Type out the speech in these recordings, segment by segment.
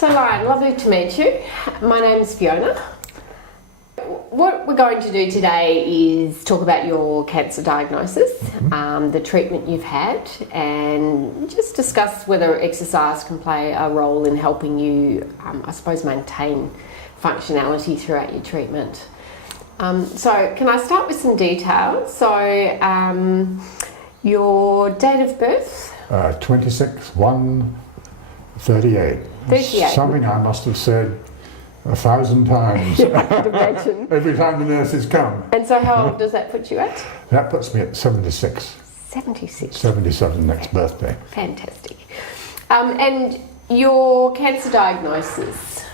So Lyon, lovely to meet you. My name's Fiona. What we're going to do today is talk about your cancer diagnosis, the treatment you've had, and just discuss whether exercise can play a role in helping you, I suppose, maintain functionality throughout your treatment. So can I start with some details? So your date of birth? 26/1/38. 38. Something I must have said 1,000 times. I could imagine. Every time the nurses come. And so how old does that put you at? That puts me at 76. 76. 77 next birthday. Fantastic. And your cancer diagnosis?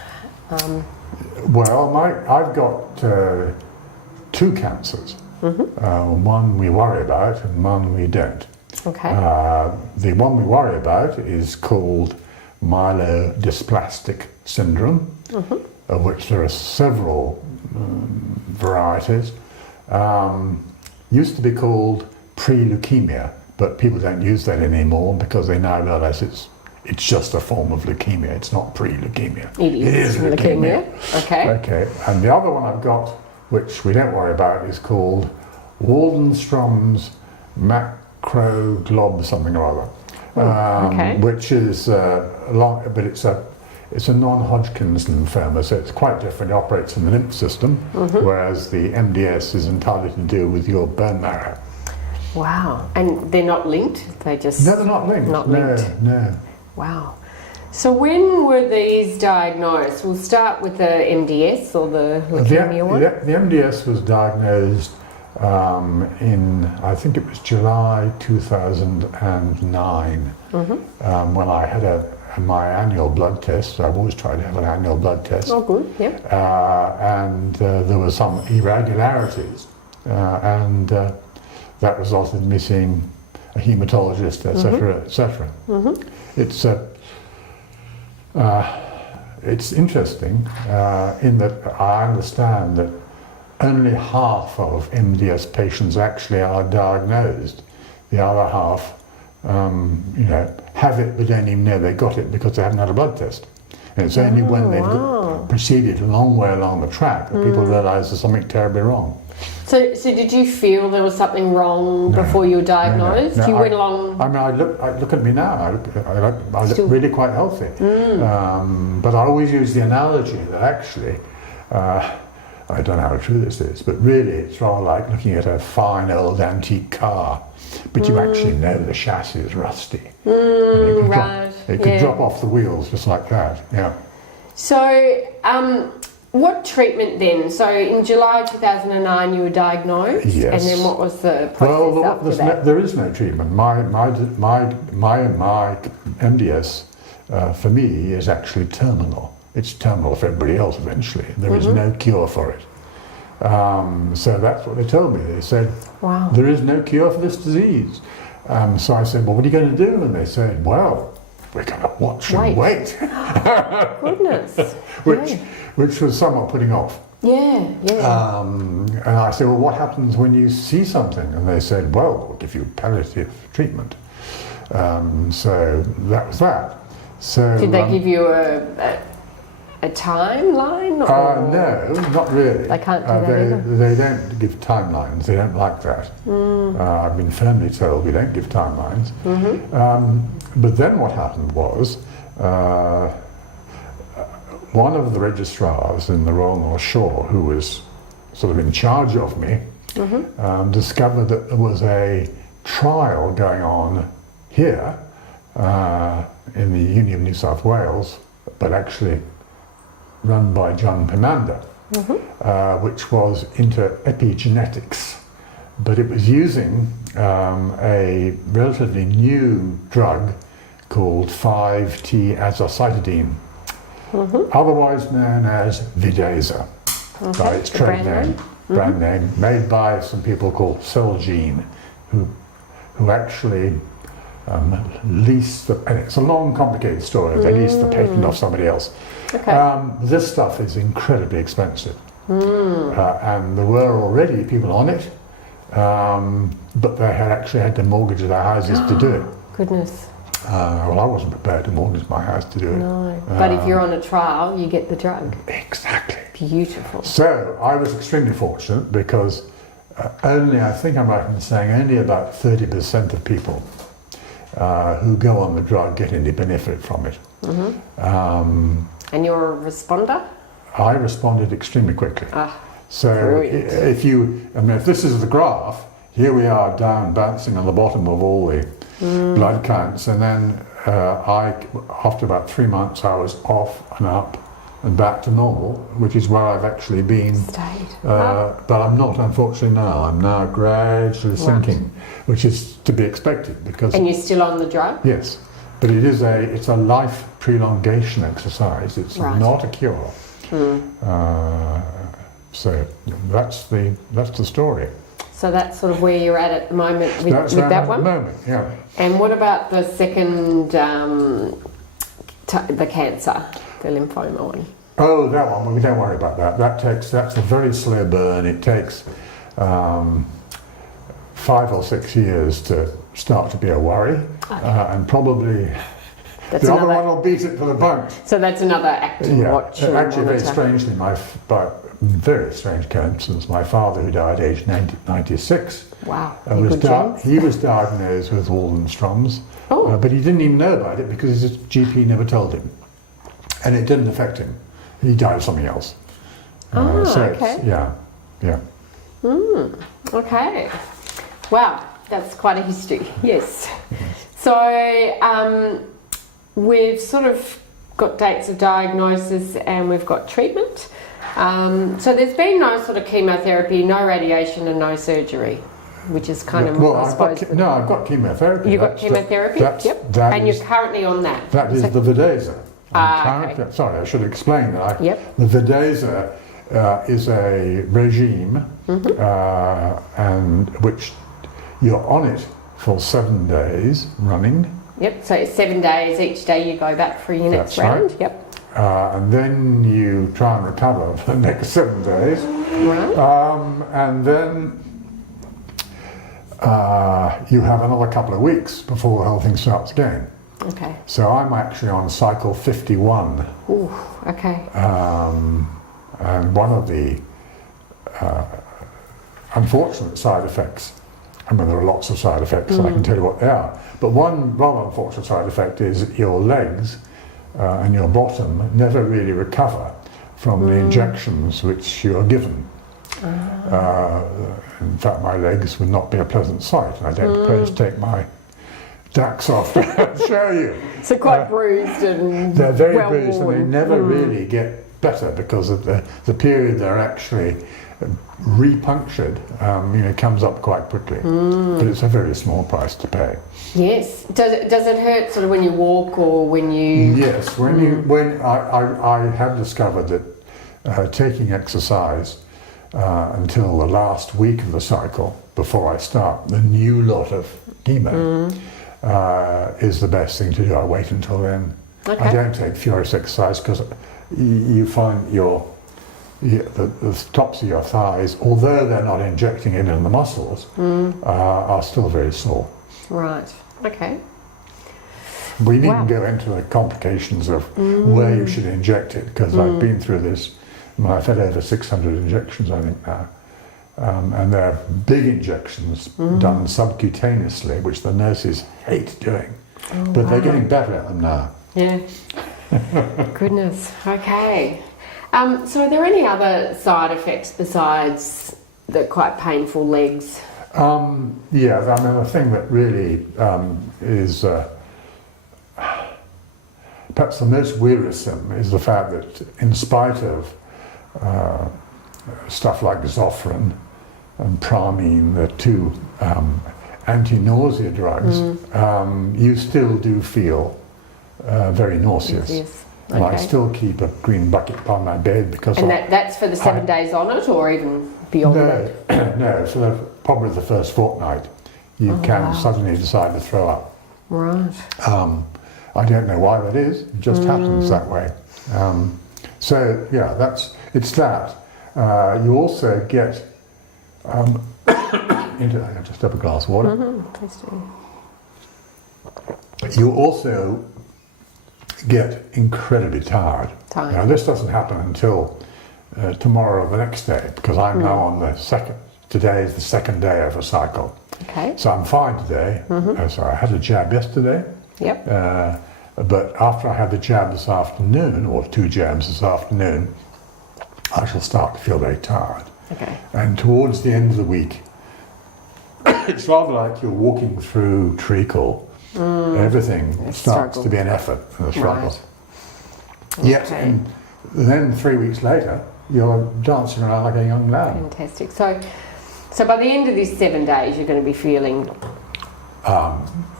Well, I've got two cancers. One we worry about and one we don't. Okay. The one we worry about is called myelodysplastic syndrome, of which there are several varieties. Used to be called pre-leukemia, but people don't use that anymore because they now realize it's just a form of leukemia. It's not pre-leukemia. It is leukemia. Okay. Okay. And the other one I've got, which we don't worry about, is called Waldenstrom's macroglob something or other. Okay. Which is long, but it's a non-Hodgkin's lymphoma, so it's quite different. It operates in the lymph system, whereas the MDS is entirely to do with your bone marrow. Wow. And they're not linked? They just... No, they're not linked. Not linked. No. Wow. So when were these diagnosed? We'll start with the MDS or the leukemia one. The MDS was diagnosed in, I think it was July 2009, when I had my annual blood test. I've always tried to have an annual blood test. Oh, good, yeah. And there were some irregularities, and that resulted in me seeing a haematologist, etc., etc. It's interesting in that I understand that only half of MDS patients actually are diagnosed. The other half, have it but don't even know they got it because they haven't had a blood test. And it's only when they've proceeded a long way along the track that people realise there's something terribly wrong. So did you feel there was something wrong before you were diagnosed? No, you went along... I mean, I look at me now, I look really quite healthy. But I always use the analogy that actually, I don't know how true this is, but really it's rather like looking at a fine old antique car, but you actually know the chassis is rusty. And it could drop off the wheels just like that, yeah. So, what treatment then? So in July 2009 you were diagnosed, yes. And then what was the process after that? There is no treatment. My MDS for me is actually terminal. It's terminal for everybody else eventually. There is no cure for it. So that's what they told me. They said, wow. There is no cure for this disease. So I said, well, what are you going to do? And they said, well, we're going to watch and wait. Goodness. Which was somewhat putting off. Yeah. And I said, well, what happens when you see something? And they said, well, we'll give you palliative treatment. So that was that. So did they give you a timeline? Or? No, not really. They can't do that either? They don't give timelines. They don't like that. I've been firmly told we don't give timelines. But then what happened was one of the registrars in the Royal North Shore, who was sort of in charge of me, discovered that there was a trial going on here in the Uni of New South Wales, but actually run by John Pimanda, which was into epigenetics. But it was using a relatively new drug called 5-T-azacitidine, otherwise known as Vidasa, by its trade brand name, made by some people called Celgene, who actually leased the, and it's a long, complicated story, they leased the patent off somebody else. This stuff is incredibly expensive, and there were already people on it, but they had actually had to mortgage their houses to do it. Goodness. Well, I wasn't prepared to mortgage my house to do it. No. But if you're on a trial, you get the drug. Exactly. Beautiful. So I was extremely fortunate because I think I'm right in saying only about 30% of people who go on the drug get any benefit from it. And you're a responder? I responded extremely quickly. So brilliant. if this is the graph, here we are down bouncing on the bottom of all the blood counts, and then after about 3 months I was off and up and back to normal, which is where I've actually been. Stayed. But I'm not, unfortunately, now. I'm now gradually sinking, which is to be expected because. And you're still on the drug? Yes, but it's a life prolongation exercise. It's not a cure. So that's the story. So that's sort of where you're at the moment with that one? At the moment, yeah. And what about the second, the cancer, the lymphoma one? Oh, that one, well, we don't worry about that. That's a very slow burn. It takes 5 or 6 years to start to be a worry. And probably the other one will beat it for the bunch. So that's another acting watch. Actually, very strangely, very strange coincidence, my father, who died aged 96, wow, he was diagnosed with Waldenstrom's, but he didn't even know about it because his GP never told him. And it didn't affect him. He died of something else. Okay. Yeah. Okay. Wow, that's quite a history, yes. So we've sort of got dates of diagnosis and we've got treatment. So there's been no sort of chemotherapy, no radiation and no surgery, which is kind of, I suppose... I've got chemotherapy. You've got chemotherapy? Yep. And you're currently on that? That is the Vidasa. Okay. Sorry, I should explain that. Yep. The Vidasa is a regime and which you're on it for 7 days running. Yep, so it's 7 days, each day you go back for your next round. Right. Yep. And then you try and recover for the next 7 days. Right. And then you have another couple of weeks before the whole thing starts again. Okay. So I'm actually on cycle 51. Ooh, okay. And one of the unfortunate side effects, I mean, there are lots of side effects, and I can tell you what they are. But one rather unfortunate side effect is your legs and your bottom never really recover from the injections which you are given. In fact, my legs would not be a pleasant sight, and I don't propose to take my dacks off to show you. So quite bruised and they're very well bruised, worn. and they never really get better because of the period they're actually repunctured, comes up quite quickly. But it's a very small price to pay. Yes. Does it hurt sort of when you walk or when you... Yes. When I have discovered that taking exercise until the last week of the cycle before I start the new lot of chemo is the best thing to do. I wait until then. Okay. I don't take furious exercise because you find the tops of your thighs, although they're not injecting it in the muscles, are still very sore. Right. Okay. We needn't go into the complications of where you should inject it because I've been through this. I've had over 600 injections, I think, now. And they're big injections done subcutaneously, which the nurses hate doing. But they're getting better at them now. Yeah. Goodness. Okay. So are there any other side effects besides the quite painful legs? Yeah, I mean, the thing that really is perhaps the most wearisome is the fact that in spite of stuff like Zofran and Pramine, the two anti-nausea drugs, you still do feel very nauseous. Yes. And I Okay. still keep a green bucket by my bed because And that's for the 7 days on it or even beyond that? No, so probably the first fortnight you can suddenly decide to throw up. Right. I don't know why that is, it just happens that way. So yeah, it's that. You also get, I'll just have a glass of water. Please do. You also get incredibly tired. Now, this doesn't happen until tomorrow or the next day, because I'm now on the second. Today is the second day of a cycle. Okay. So I'm fine today. So I had a jab yesterday. Yep. But after I have the jab this afternoon, or 2 jabs this afternoon, I shall start to feel very tired. Okay. And towards the end of the week, it's rather like you're walking through treacle. Everything starts to be an effort and a struggle. Right. Yet, and then 3 weeks later, you're dancing around like a young lamb. Fantastic. So by the end of these 7 days, you're going to be feeling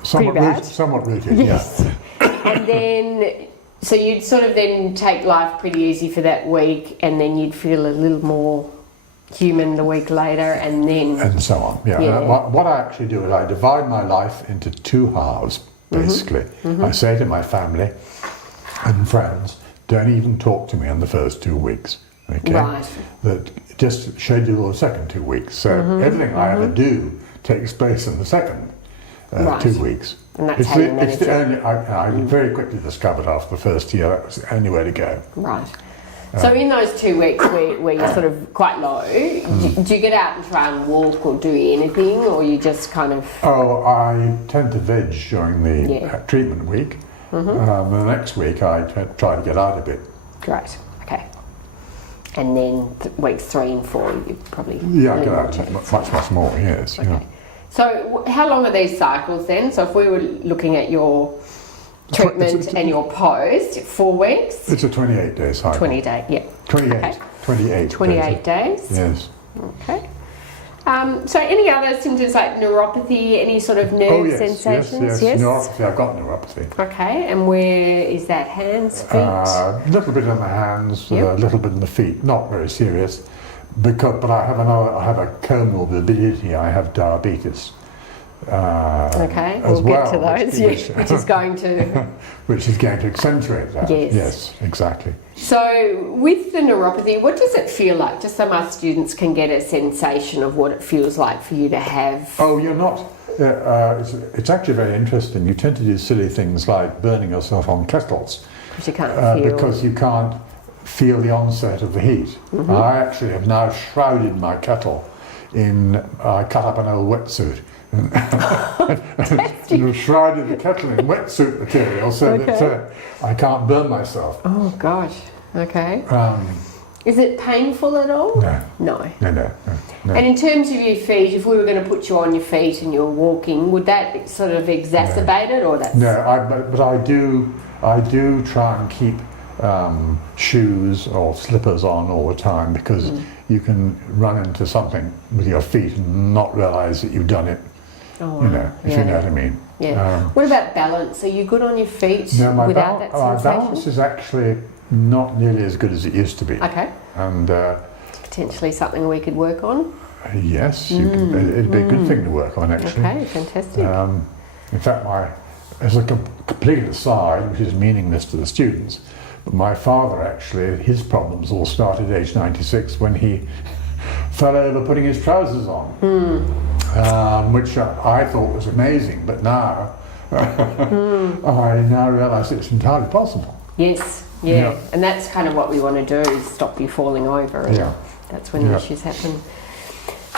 somewhat rooted. Yes. And then, so you'd sort of then take life pretty easy for that week, and then you'd feel a little more human the week later, and then... And so on, yeah. What I actually do is I divide my life into 2 halves, basically. I say to my family and friends, don't even talk to me in the first 2 weeks, okay? Right. That just schedule the second 2 weeks. So everything I ever do takes place in the second 2 weeks. And that's how you manage it. I very quickly discovered after the first year that was the only way to go. Right. So in those 2 weeks where you're sort of quite low, do you get out and try and walk or do anything, or you just kind of... Oh, I tend to veg during the treatment week. The next week I try to get out a bit. Great, okay. And then weeks 3 and 4 you probably... Yeah, I get out much more, yes. Okay. Yeah. So how long are these cycles then? So if we were looking at your treatment and your post, 4 weeks? It's a 28-day cycle. 20-day, yeah. 28. Okay. 28 days? Yes. Okay. So any other symptoms like neuropathy, any sort of nerve sensations? Yes. Neuropathy, I've got neuropathy. Okay, and where is that? Hands, feet? A little bit in the hands, a little bit in the feet, not very serious. But I have a comorbidity, I have diabetes. Okay, we'll get to those, which is going to... which is going to accentuate that. Yes, exactly. So with the neuropathy, what does it feel like? Just so my students can get a sensation of what it feels like for you to have... Oh, you're not... it's actually very interesting. You tend to do silly things like burning yourself on kettles. Because you can't feel... Because you can't feel the onset of the heat. I actually have now shrouded my kettle in... I cut up an old wetsuit. And shrouded the kettle in wetsuit material so that I can't burn myself. Oh gosh, okay. Is it painful at all? No. And in terms of your feet, if we were going to put you on your feet and you're walking, would that sort of exacerbate it, or that's... No, but I do try and keep shoes or slippers on all the time, because you can run into something with your feet and not realise that you've done it. Oh, wow. If you know what I mean. Yeah. What about balance? Are you good on your feet without that sensation? My balance is actually not nearly as good as it used to be. Okay. And potentially something we could work on? Yes, it'd be a good thing to work on, actually. Okay, fantastic. In fact, as a complete aside, which is meaningless to the students, but my father actually, his problems all started at age 96 when he fell over putting his trousers on, which I thought was amazing, but now I now realise it's entirely possible. Yes, yeah, and that's kind of what we want to do, is stop you falling over, and that's when the issues happen.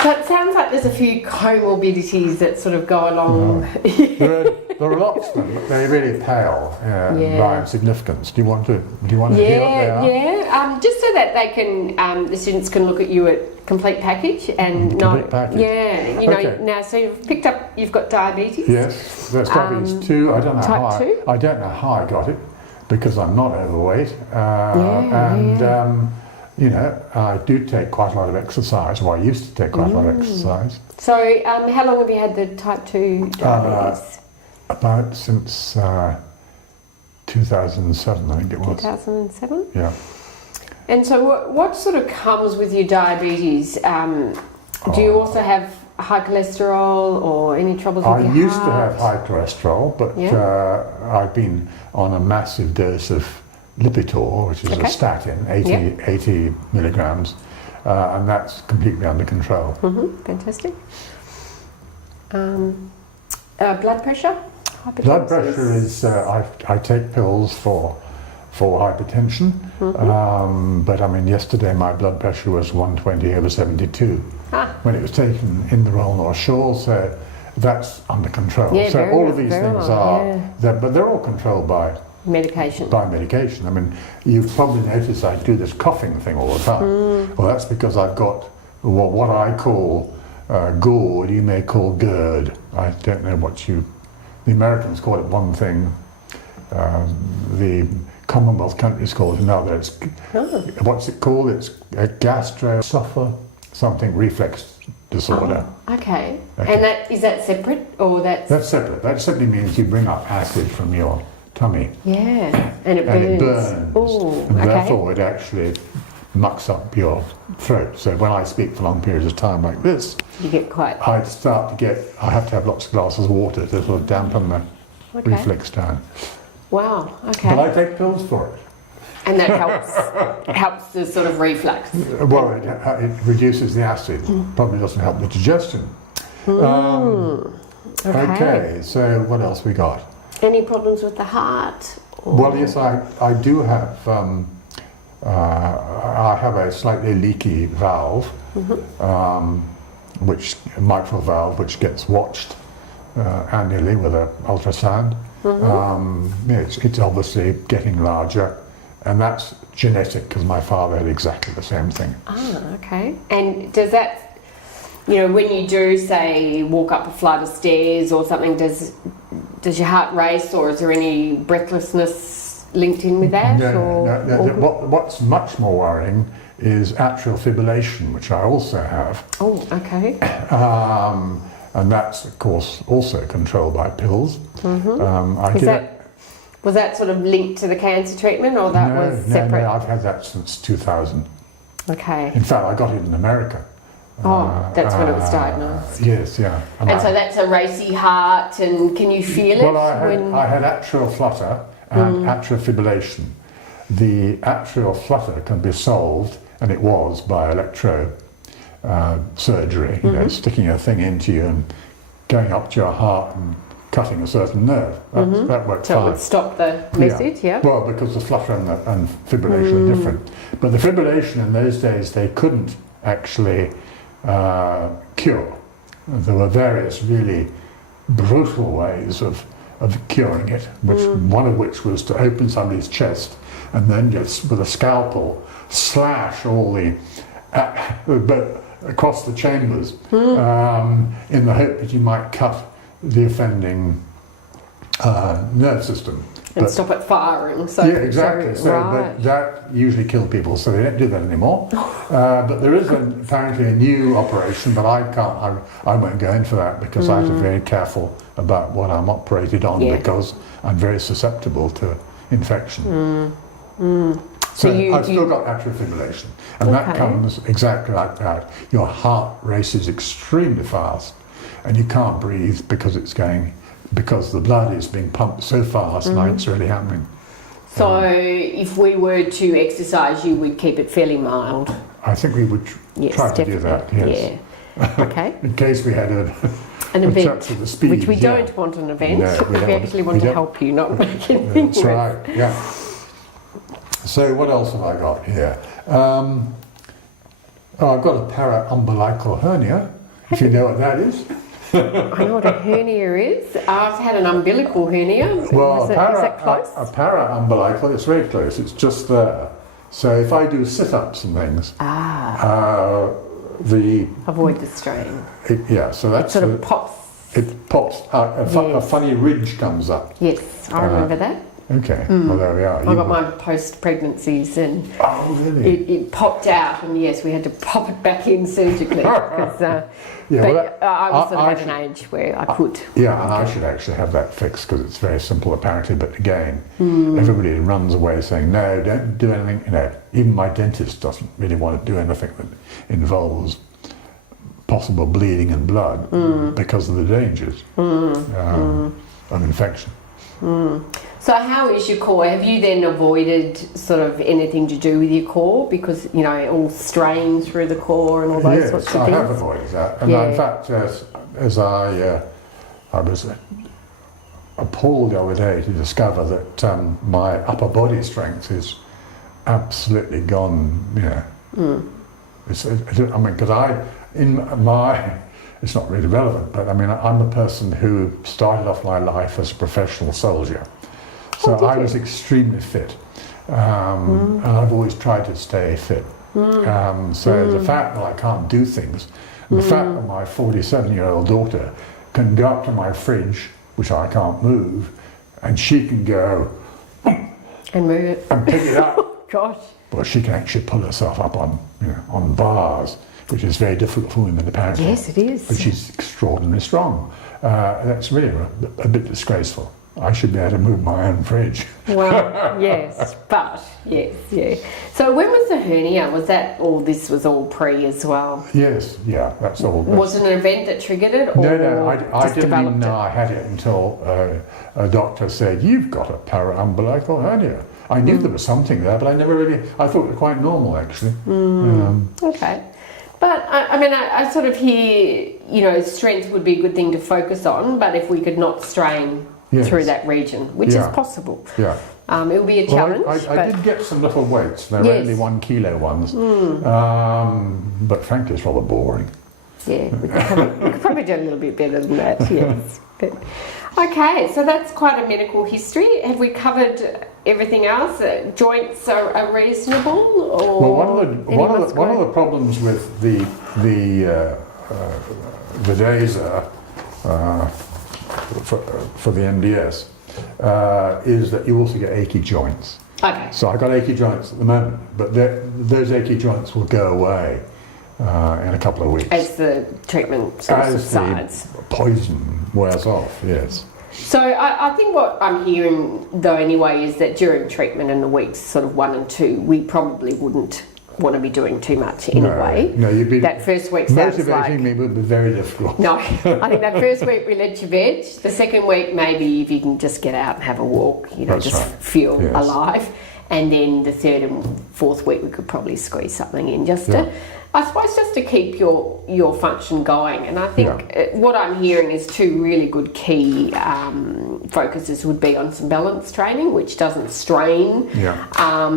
So it sounds like there's a few comorbidities that sort of go along. There are lots of them, but they're really pale by significance. Do you want to hear what they are? Yeah, just so that they can, the students can look at you at complete package and complete package. Yeah, you know, now so you've got diabetes. Yes, that's diabetes 2. I don't know type 2? I don't know how I got it, because I'm not overweight, you know, I do take quite a lot of exercise, or I used to take quite a lot of exercise. So how long have you had the type 2 diabetes? About since 2007, I think it was. 2007? Yeah. And so what sort of comes with your diabetes? Do you also have high cholesterol or any troubles with your heart? I used to have high cholesterol, but I've been on a massive dose of Lipitor, which is a statin, 80 milligrams, and that's completely under control. Fantastic. Blood pressure? hypertension? Blood pressure is, I take pills for hypertension, but I mean, yesterday my blood pressure was 120/72 when it was taken in the Royal North Shore, so that's under control. Yeah, so all of these very things well, but they're all controlled by medication. I mean, you've probably noticed I do this coughing thing all the time. Well, that's because I've got what I call GORD, you may call GERD. I don't know the Americans call it one thing, the Commonwealth countries call it another. What's it called? It's a gastroesophageal something reflex disorder. Okay. And is that separate, or that's... That's separate. That simply means you bring up acid from your tummy. Yeah, and it burns. Ooh, and therefore it actually mucks up your throat. So when I speak for long periods of time like this, you get quite... I have to have lots of glasses of water to sort of dampen the reflex down. Wow, okay. But I take pills for it. And that helps the sort of reflux? Well, it reduces the acid. Probably doesn't help the digestion. Okay, so what else we got? Any problems with the heart? Well, yes, I do have. I have a slightly leaky valve, mitral valve, which gets watched annually with an ultrasound. It's obviously getting larger, and that's genetic because my father had exactly the same thing. Ah, okay. And does that, when you do, say, walk up a flight of stairs or something, does your heart race, or is there any breathlessness linked in with that? No. What's much more worrying is atrial fibrillation, which I also have. Oh, okay. And that's, of course, also controlled by pills. Was that sort of linked to the cancer treatment, or that was separate? No, I've had that since 2000. Okay. In fact, I got it in America. That's when it was diagnosed. Yes, yeah. And so that's a racy heart, and can you feel it? Well, I had atrial flutter and atrial fibrillation. The atrial flutter can be solved, and it was, by electro surgery, sticking a thing into you and going up to your heart and cutting a certain nerve. That worked fine. So it would stop the message, yeah? Well, because the flutter and fibrillation are different. But the fibrillation in those days, they couldn't actually cure. There were various really brutal ways of curing it, one of which was to open somebody's chest and then just with a scalpel slash all the across the chambers in the hope that you might cut the offending nerve system. And stop it firing. So, yeah, exactly. But that usually killed people, so they don't do that anymore. But there is apparently a new operation, but I won't go in for that because I have to be very careful about what I'm operated on because I'm very susceptible to infection. So I've still got atrial fibrillation, and that comes exactly like that. Your heart races extremely fast, and you can't breathe because the blood is being pumped so fast, and it's really happening. So if we were to exercise, you would keep it fairly mild? I think we would try to do that, yes. Yeah. Okay. In case we had an event, to the speed, which we don't want an event. No, we actually want to help you, not make anything That's right, yeah. So what else have I got here? I've got a para-umbilical hernia, if you know what that is. I know what a hernia is. I've had an umbilical hernia. Well, is that close? A para-umbilical, it's very close, it's just there. So if I do sit-ups and things, avoid the strain. So that's... It sort of pops. It pops out, a funny ridge comes up. Yes, I remember that. Okay, well there we are. I got mine post-pregnancies and it popped out, and yes, we had to pop it back in surgically because I was sort of at an age where I could. Yeah, and I should actually have that fixed because it's very simple apparently, but again, everybody runs away saying, no, don't do anything. Even my dentist doesn't really want to do anything that involves possible bleeding and blood because of the dangers of infection. So how is your core? Have you then avoided sort of anything to do with your core because, all strain through the core and all those sorts of things? Yes, I have avoided that. And in fact, as I was appalled the other day to discover that my upper body strength is absolutely gone. I mean, because it's not really relevant, but I mean, I'm a person who started off my life as a professional soldier. So I was extremely fit. And I've always tried to stay fit. So the fact that I can't do things, the fact that my 47-year-old daughter can go up to my fridge, which I can't move, and she can go and move it and pick it up. Gosh. Well, she can actually pull herself up on bars, which is very difficult for women apparently. Yes, it is. But she's extraordinarily strong. That's really a bit disgraceful. I should be able to move my own fridge. Well, yes, but yes, yeah. So when was the hernia? Was that all? This was all pre as well. Yes, yeah, that's all. Was it an event that triggered it? Or No, I didn't even know it? I had it until a doctor said, "You've got a paraumbilical hernia." I knew there was something there, but I never really. I thought it was quite normal, actually. Okay. But I sort of hear, strength would be a good thing to focus on, but if we could not strain through that region, which is possible. Yeah. It will be a challenge. I did get some little weights. They're only 1 kilo ones. But frankly, it's rather boring. Yeah, we could probably do a little bit better than that, yes. But, okay, so that's quite a medical history. Have we covered everything else? Joints are reasonable? Or well, one of the problems with the Vidasa for the MDS is that you also get achy joints. Okay. So I got achy joints at the moment, but those achy joints will go away in a couple of weeks. As the treatment sort of subsides. The poison wears off, yes. So I think what I'm hearing though anyway is that during treatment in the weeks sort of 1 and 2, we probably wouldn't want to be doing too much anyway. No, you'd be that first week sounds motivating me would be very difficult. No, I think that first week we let you veg. The second week maybe if you can just get out and have a walk, That's just right. feel Yes. alive. And then the third and fourth week we could probably squeeze something in just to, I suppose, just to keep your function going. And I think what I'm hearing is 2 really good key focuses would be on some balance training, which doesn't strain,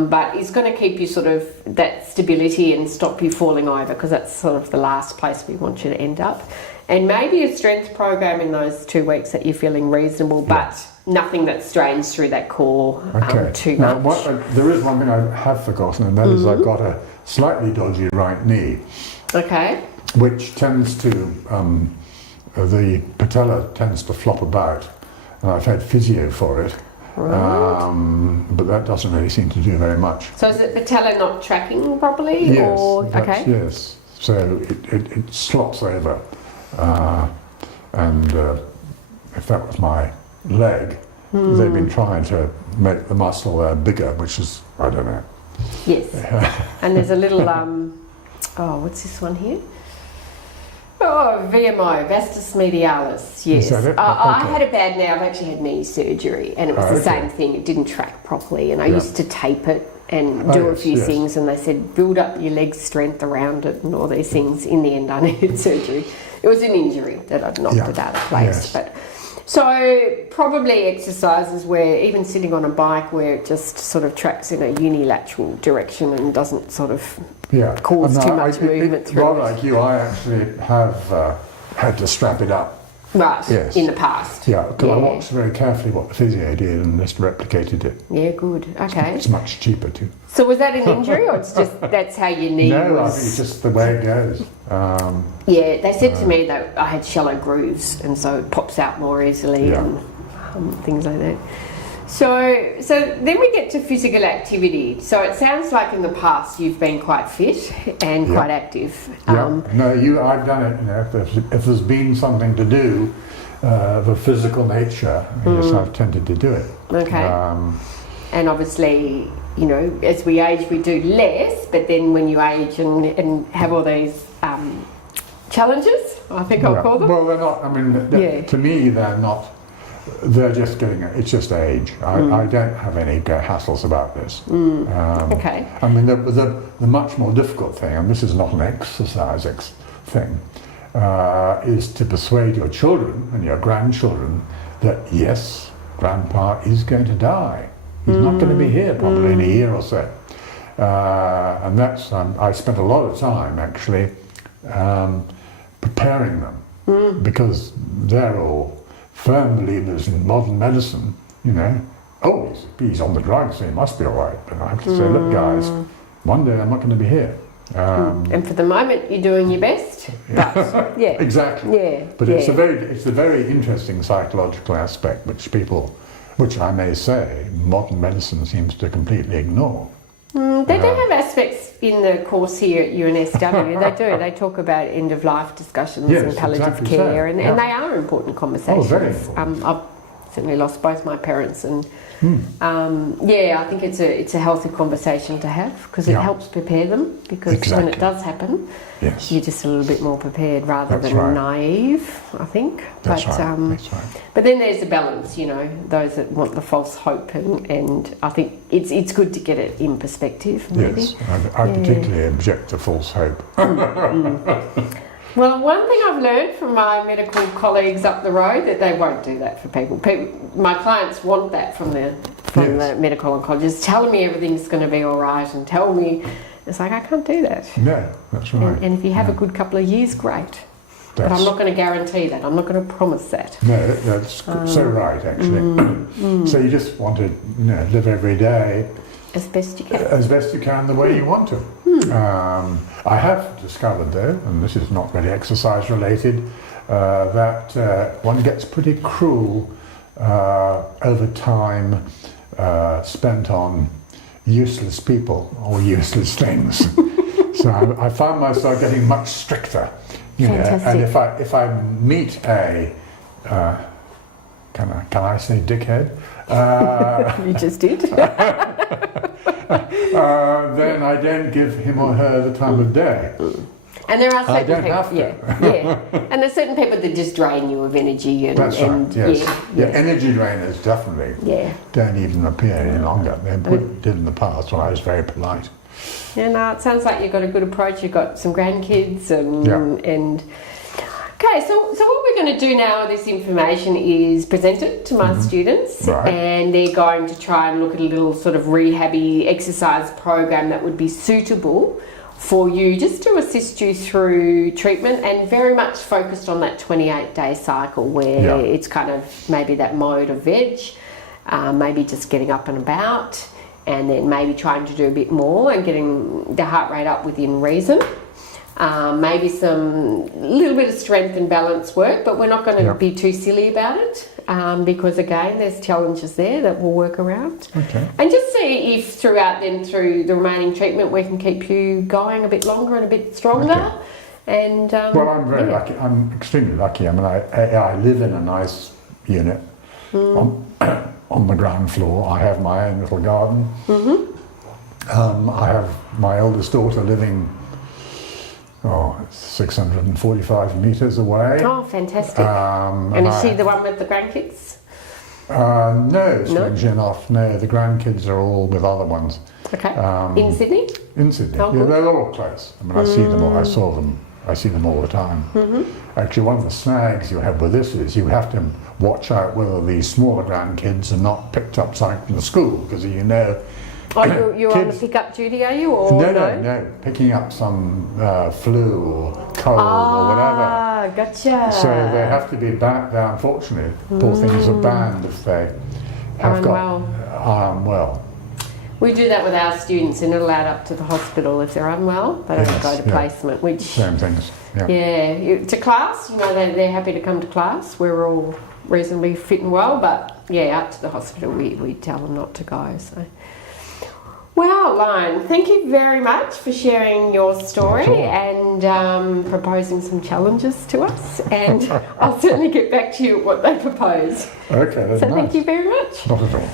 but is going to keep you sort of that stability and stop you falling over, because that's sort of the last place we want you to end up. And maybe a strength program in those 2 weeks that you're feeling reasonable, but nothing that strains through that core too much. Now, there is one thing I have forgotten, and that is I've got a slightly dodgy right knee. Okay. Which tends to, the patella tends to flop about, and I've had physio for it. Right. But that doesn't really seem to do very much. So is it patella not tracking properly? Yes. Or, okay. Yes. So it slops over. And if that was my leg, they've been trying to make the muscle there bigger, which is, I don't know. Yes. And there's a little, what's this one here? Oh, VMO, vastus medialis, yes. Is that it? I had a bad knee. I've actually had knee surgery, and it was the same thing. It didn't track properly, and I used to tape it and do a few things, and they said build up your leg strength around it and all these things. In the end, I needed surgery. It was an injury that I'd knocked it out of place. But so probably exercises where even sitting on a bike where it just sort of tracks in a unilateral direction and doesn't sort of cause too much movement through rather it. like you, I actually have had to strap it up. Right, Yes. in the past. Yeah, because I watched very carefully what the physio did and just replicated it. Yeah, good. Okay. It's much cheaper too. So was that an injury, or it's just that's how your knee No, was? I think it's just the way it goes. Yeah, they said to me that I had shallow grooves, and so it pops out more easily and things like that. So then we get to physical activity. So it sounds like in the past you've been quite fit and quite active. No, I've done it. You know, if there's been something to do of a physical nature, yes, I've tended to do it. Okay. And obviously, you know, as we age, we do less. But then when you age and have all these challenges, I think I'll call them. Well, they're not. I mean, to me, they're not. They're just getting. It's just age. I don't have any hassles about this. Okay. I mean, the much more difficult thing, and this is not an exercise thing, is to persuade your children and your grandchildren that yes, Grandpa is going to die. He's not going to be here probably in a year or so. And that's, I spent a lot of time actually preparing them because they're all firm believers in modern medicine, you know. Oh, he's on the drugs, so he must be all right. But I have to say, look guys, one day I'm not going to be here. And for the moment, you're doing your best. But, yeah. Exactly. Yeah. But it's a very interesting psychological aspect which I may say modern medicine seems to completely ignore. They do have aspects in the course here at UNSW. They do. They talk about end-of-life discussions and palliative care, and they are important conversations. Oh, very important. I've certainly lost both my parents, and I think it's a healthy conversation to have because it helps prepare them. Because when it does happen, you're just a little bit more prepared rather than naive. I think. That's right. But then there's a balance, you know, those that want the false hope, and I think it's good to get it in perspective. Maybe. Yes, I particularly object to false hope. Well, one thing I've learned from my medical colleagues up the road that they won't do that for people. My clients want that from the medical oncologist, telling me everything's going to be all right and tell me. It's like, I can't do that. No, that's right. And if you have a good couple of years, great. But I'm not going to guarantee that. I'm not going to promise that. No, that's so right, actually. So you just want to live every day as best you can. As best you can, the way you want to. I have discovered, though, and this is not really exercise related, that one gets pretty cruel over time spent on useless people or useless things. So I found myself getting much stricter. You know, and if I meet a can I say dickhead? You just did. Then I don't give him or her the time of day. And there are certain people, have to. And there's certain people that just drain you of energy. And, that's right. Yes. Energy drainers definitely don't even appear any longer. They did in the past when I was very polite. Yeah, no, it sounds like you've got a good approach. You've got some grandkids and okay, so what we're going to do now with this information is present it to my students, and they're going to try and look at a little sort of rehabby exercise program that would be suitable for you, just to assist you through treatment, and very much focused on that 28-day cycle where it's kind of maybe that mode of veg, maybe just getting up and about, and then maybe trying to do a bit more and getting the heart rate up within reason. Maybe some little bit of strength and balance work, but we're not going to be too silly about it because again there's challenges there that we'll work around. And just see if through the remaining treatment we can keep you going a bit longer and a bit stronger. And well, I'm very lucky. I'm extremely lucky. I mean, I live in a nice unit on the ground floor. I have my own little garden. I have my eldest daughter living 645 metres away. Oh, fantastic. And is she the one with the grandkids? No, strangely enough, no. The grandkids are all with other ones. Okay. In Sydney? In Sydney. They're all close. I mean, I see them all. I see them all the time. Actually, one of the snags you have with this is you have to watch out whether these smaller grandkids are not picked up something from the school, because you're kids, on the pick-up duty, are you? Or no. Picking up some flu or cold or whatever. Ah, gotcha. So they have to be back there, unfortunately. Poor things are banned if they are unwell. We do that with our students. They're not allowed up to the hospital if they're unwell. They don't go to placement, which... Same things, to class, they're happy to come to class. We're all reasonably fit and well, but up to the hospital we tell them not to go, so... Well, Lyon, thank you very much for sharing your story and proposing some challenges to us. And I'll certainly get back to you at what they propose. Okay, that's nice. Thank you very much. Not at all.